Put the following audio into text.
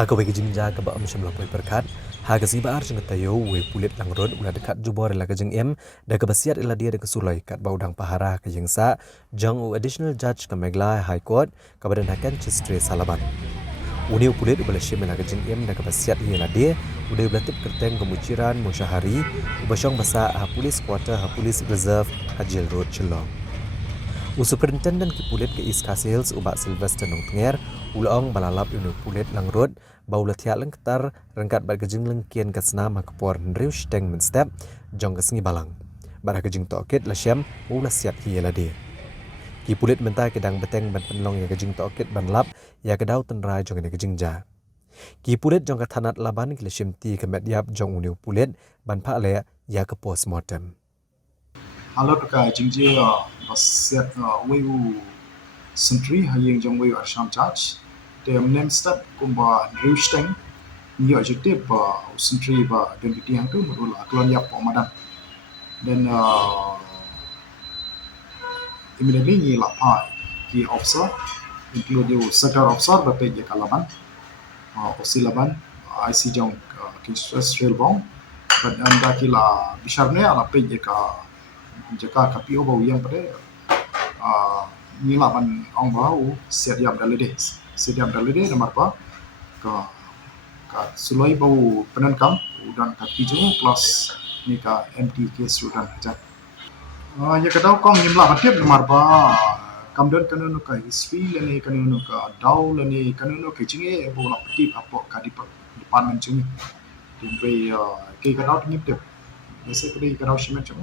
Haga wegi jingja ka ba am shamla poi perkat haga si ba ar jing tayo we pulit lang rod ula dekat jubor la ka jing em da ka basiat ila dia de kesulai kat ba udang pahara ka jing sa jang u additional judge ka megla high court ka badan hakan chistre salaban uni pulit ubala shim la ka jing em da ka basiat ila dia udah belatip kerteng kemuciran musyahari ubasong basa ha police quarter ha police reserve hajil road chilong Superintendent ki pulit ke East Castles ubak Sylvester nong tenger ulong balalap unu pulit lang road baula tiak lang ketar rengkat bat kejing lengkian ke senam hakapor nriu steng men step jong ke sengi balang bat kejing tokit la syam ula siat hi la dia ki pulit mentai kedang beteng ban penlong ya kejing tokit ban lap ya kedau tenrai jong ne kejing ja ki pulit jong ke tanat laban ki syam ti ke mediap jong unu pulit ban pha le ya ke postmortem Halo ka jingje baset weu sentry hayeng jong weu asham charge dem nem step kumba drewsteng nyo jete ba sentry ba deputy hang tu murul aklon yap madan then immediately ni lapa ki officer include the sector officer ba pe je kalaban osilaban IC jong ki stress rail bong but anda kila bisharne ala pe je ka jaka kapio bau yang pada nilaban ong bau setiap dalide nomor apa ka sulai bau penan kam udan kapi jo plus ni ka MTK student aja ya kadau kong nimla batip nomor ba kam don kanunu ka history lene kanunu ka dau lene kanunu ke jinge bau la peti apo ka di department jinge timbe ke kadau ngip tip biasa kali kadau shimen jo